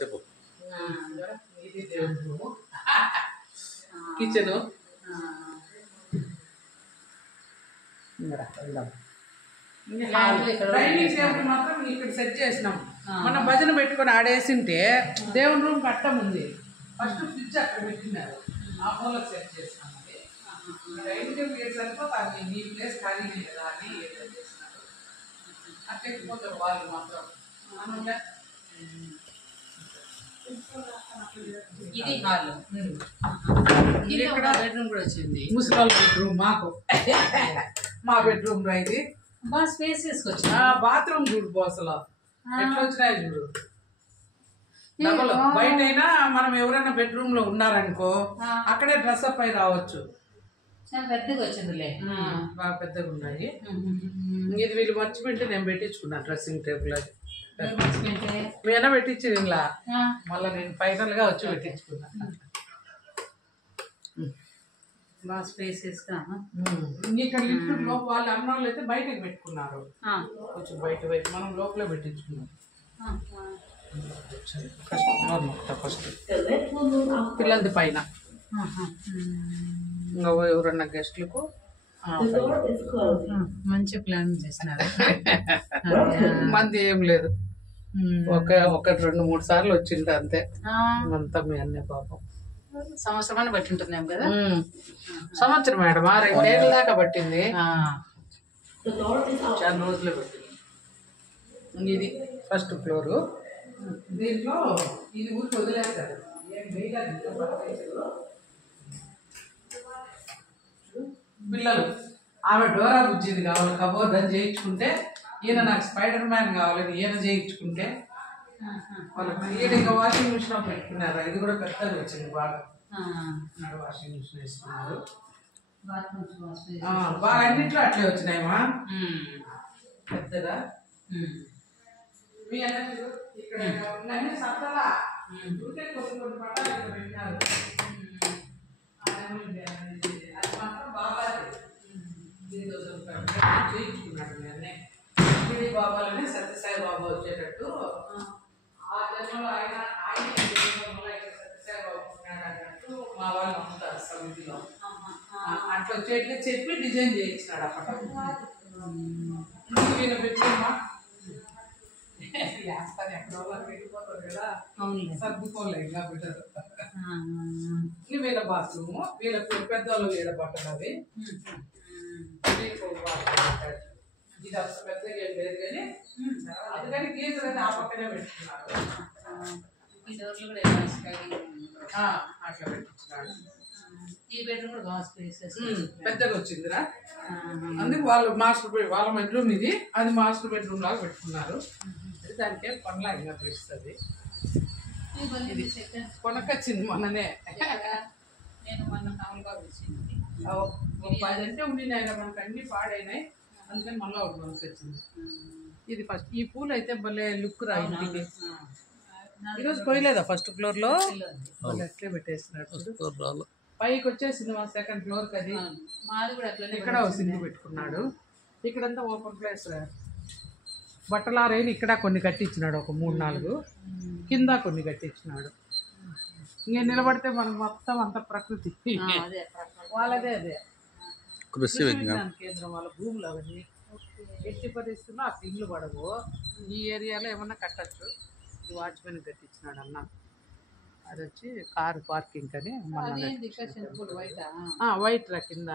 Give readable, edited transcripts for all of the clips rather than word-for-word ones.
చెప్పు. Kitchen dining table మాత్రం ఇక్కడ సెట్ చేసినాం. మనం భజన పెట్టుకొని ఆడేసింటే దేవుని రూమ్ కట్టం ఉంది. ఫస్ట్ ఫ్రిడ్జ్ అక్కడ పెట్టినారు, ఆ మూలకు సెట్ చేసినాం. అది డైనింగ్ టేబుల్ ఏడు సరిపోతుంది, నీ ప్లేస్ ఖాళీ కదా అని చేసినారు. అట్టెక్కిపోతారు వాళ్ళు మాత్రం. ఇది హాల్, ఇది ఇక్కడ బెడ్రూమ్ కూడా వచ్చింది. ముసలి బెడ్రూమ్ మాకు మా బెడ్రూమ్ రా ఇది. బాగా స్పేస్ తీసుకొచ్చి బాత్రూమ్ చూడు బోసలో ఎట్లా వచ్చినాయి చూడు. డబల్ బయట అయినా మనం ఎవరైనా బెడ్రూమ్ లో ఉన్నారనుకో అక్కడే డ్రెస్ అప్ అయి రావచ్చు. చాలా పెద్దగా వచ్చిందిలే, బాగా పెద్దగా ఉన్నాయి. ఇది వీళ్ళు మర్చిపోయింటే నేను పెట్టించుకున్నాను డ్రెస్సింగ్ టేబుల్. అది నేనే పెట్టించి ఇలా మళ్ళీ నేను ఫైనల్ గా వచ్చి పెట్టించుకున్నా. బాగా స్పేస్ ఇక్కడ లిఫ్ట్ లోపల వాళ్ళు అన్న వాళ్ళు అయితే బయటకు పెట్టుకున్నారు, కొంచెం బయట వైపు. మనం లోపల పెట్టించుకున్నాం. ఫస్ట్ పిల్లలది పైన, ఇంకా ఎవరన్నా గెస్ట్లకు మంచి ప్లాన్ చేసినారు. మంది ఏం లేదు, ఒకటి 2-3 సార్లు వచ్చింది అంతే. అంతా మీ అన్నీ పాపం సంవత్సరం బట్టి ఉంటున్నాం కదా. సంవత్సరం మేడం 2 ఏళ్ళ దాకా పట్టింది, చాలా రోజులే పట్టింది. ఇది ఫస్ట్ ఫ్లోరు. దీంట్లో ఇది ఊరికి వదిలేస్తారు, ఏం వేయలేదు. పిల్లలు ఆమె డోరా బుజ్జిది కావాలి కబోర్డ్ అని చేయించుకుంటే, ఈయన నాకు స్పైడర్ మ్యాన్ కావాలని ఈయన చేయించుకుంటే వాళ్ళకి ఈయన ఇంకా వాషింగ్ మిషన్ పెట్టుకున్నారు. ఇది కూడా పెద్దది వచ్చింది బాగా. వాషింగ్ మిషన్ వేసుకున్నారు బాగా. అన్నింటిలో అట్లే వచ్చినాయమ్మా పెద్దగా. మీ అన్నట్టు ఇక్కడ అన్ని సత్తలా ఉంటే కొన్ని పట్టాలు ఇక్కడ పెట్టినారు. అది మాత్రం బాగా చేయించుకున్నాడు. నేను బాబాలనే సత్యసాయి బాబా వచ్చేటట్టు ఆ జన్మలో ఆయన సత్యసాయి బాబు ఉన్నాడు అన్నట్టు మా వాళ్ళు ఉంటారు సమితిలో. అట్లా వచ్చేట్లే చెప్పి డిజైన్ చేయించినాడు అప్పట్లో. ఈయన పెట్టుకోమా వేస్తాను, ఎక్కడో వాళ్ళు వెళ్ళిపోతారు కదా, సర్దుకోలే ఇంకా పెట్టారు. వీళ్ళ బాత్రూము, వీళ్ళ పెద్దవాళ్ళు వీళ్ళ బట్టలు అవి. ఇది అసలు పెద్దగా ఏం లేదు కానీ అందుకని గీజర్ అని ఆ పక్కనే పెట్టుకున్నారు. అట్లా పెట్టించినాడు. ఈ బెడ్రూమ్ కూడా బాగా స్పేస్ పెద్దగా వచ్చిందిరా. అందుకు వాళ్ళు మాస్టర్ వాళ్ళ బెడ్రూమ్ ఇది, అది మాస్టర్ బెడ్రూమ్ లాగా పెట్టుకున్నారు. దానికే పనులాగా పిలుస్తుంది. ఇది కొనకొచ్చింది మొన్ననే. నేను మొన్న కాములుగా వచ్చింది 10 అంటే ఉండినాయి మనకు, అన్ని పాడైనాయి. అందుకని మళ్ళీ ఒకటి కొనుకొచ్చింది. ఇది ఫస్ట్ ఈ పూలు అయితే భలే లుక్ రా ఇంటికి. ఈరోజు పోయలేదా ఫస్ట్ ఫ్లోర్ లో? అట్లే పెట్టేస్తున్నాడు. పైకి వచ్చేసింది మా సెకండ్ ఫ్లోర్ కి. అది మాది కూడా అట్లనే. ఇక్కడ సింక్ పెట్టుకున్నాడు. ఇక్కడంతా ఓపెన్ ప్లేస్. బట్టల ఆరేలు ఇక్కడ కొన్ని కట్టించినాడు, ఒక 3-4 కింద కొన్ని కట్టించినాడు. ఇంక నిలబడితే మనకు మొత్తం అంత ప్రకృతి వాళ్ళదే. అదే కృషి విజ్ఞాన కేంద్రం వాళ్ళ భూములు అవన్నీ. ఎట్టి పరిస్థితుల్లో ఆ ఇల్లు పడవు. ఈ ఏరియాలో ఏమన్నా కట్టచ్చు. ఇది వాచ్మెన్ కట్టించినాడు అన్న. అది వచ్చి కారు పార్కింగ్ అని వైట్ రా కింద.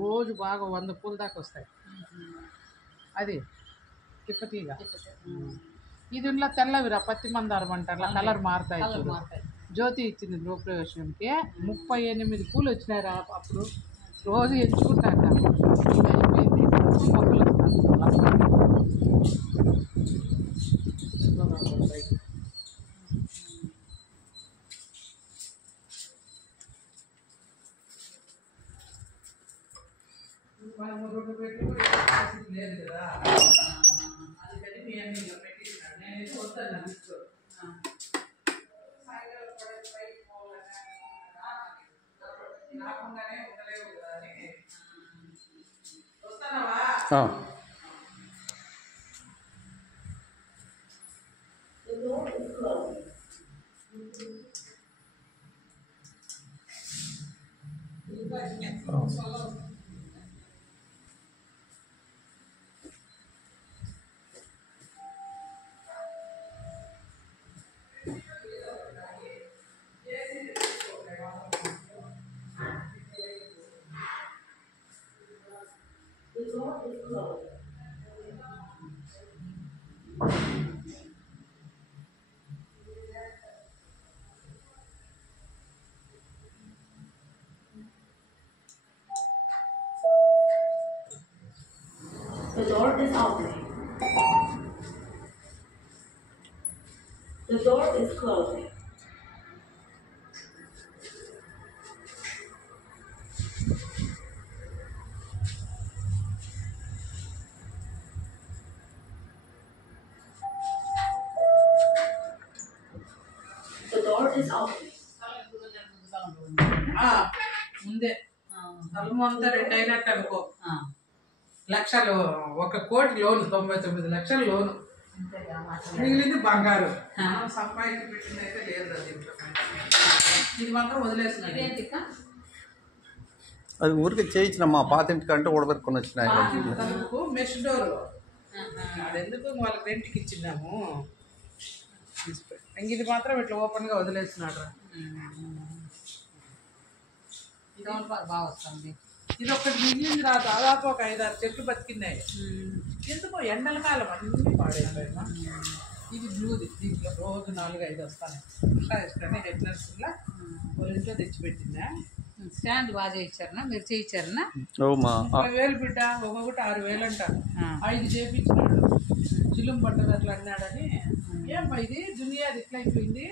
రోజు బాగా 100 పూల దాకా వస్తాయి. అది తిప్పతీగా. ఇది ఉన్న తెల్లవిరా పత్తి మందారం అంటారు, కలర్ మారుతాయి. జ్యోతి ఇచ్చింది గృహప్రవేశంకి 38 పూలు వచ్చినాయి అప్పుడు. రోజు ఎంచుకుంటాక మొక్కలు మనము 2 పెట్టుబడి లేదు కదా, అందుకని మీ అన్ని పెట్టిస్తున్నాను. నేనైతే వస్తాను అన్నిట్లో. నాకుండానే ఉండలేవు కదా అని వస్తానవా? The door is opening. The door is closing. The door is opening. ముందే తలము అంతా 2 అయినట్టు అనుకో. లక్షలు 1 కోటి లోను, 99 లక్షల లోను, మిగిలింది బంగారు. సంపాదించి పెట్టింది అయితే లేదు దీంట్లో. ఇది మాత్రం వదిలేసినది. అది ఊరికి చేయించిన మా పాతింటి కంటే ఉడబెట్టుకొని వచ్చినాయి. తలుపుకు మెష్ డోర్ ఎందుకు వాళ్ళకి రెంట్కి ఇచ్చినాము. ఇది మాత్రం ఇట్లా ఓపెన్గా వదిలేసినాడు. బాగా వస్తుంది. ఇది ఒకటి మిగిలింది రా, దాదాపు ఒక 5-6 చెట్లు బతికినాయి. ఎందుకో ఎండల కాలం అన్నీ పాడైపోయినా. ఇది బ్లూది, దీంట్లో రోజు 4-5 వస్తాను. ఇష్టమే హెడ్నర్స్లా వాళ్ళ ఇంట్లో తెచ్చిపెట్టిందా. స్టాండ్ బాగా చేయించారనా, మీరు చేయించారనా? 30,000 బిడ్డ, ఒక్కొక్కటి 6,000 అంట. 5 చేయించినాడు. చిలుం పట్టదు అట్లా అన్నాడని. ఏమ్మా ఇది దునియాది ఇట్లా అయిపోయింది,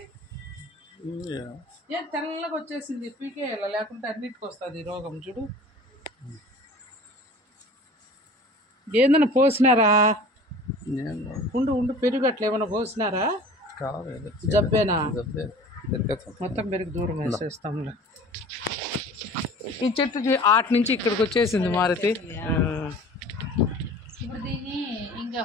ఏం తెల్లగా వచ్చేసింది. పీకేయాల, లేకుంటే అన్నిటికి వస్తుంది రోగం. చూడు ఏందన్నా పోసినారా? ఉండు పెరుగు అట్లా ఏమన్నా పోసినారా? జబ్బేనా? మొత్తం పెరుగు దూరం వేసేస్తాంలే. ఈ చెట్టు ఆటి నుంచి ఇక్కడికి వచ్చేసింది మారుతి. ఇప్పుడు దీన్ని ఇంకా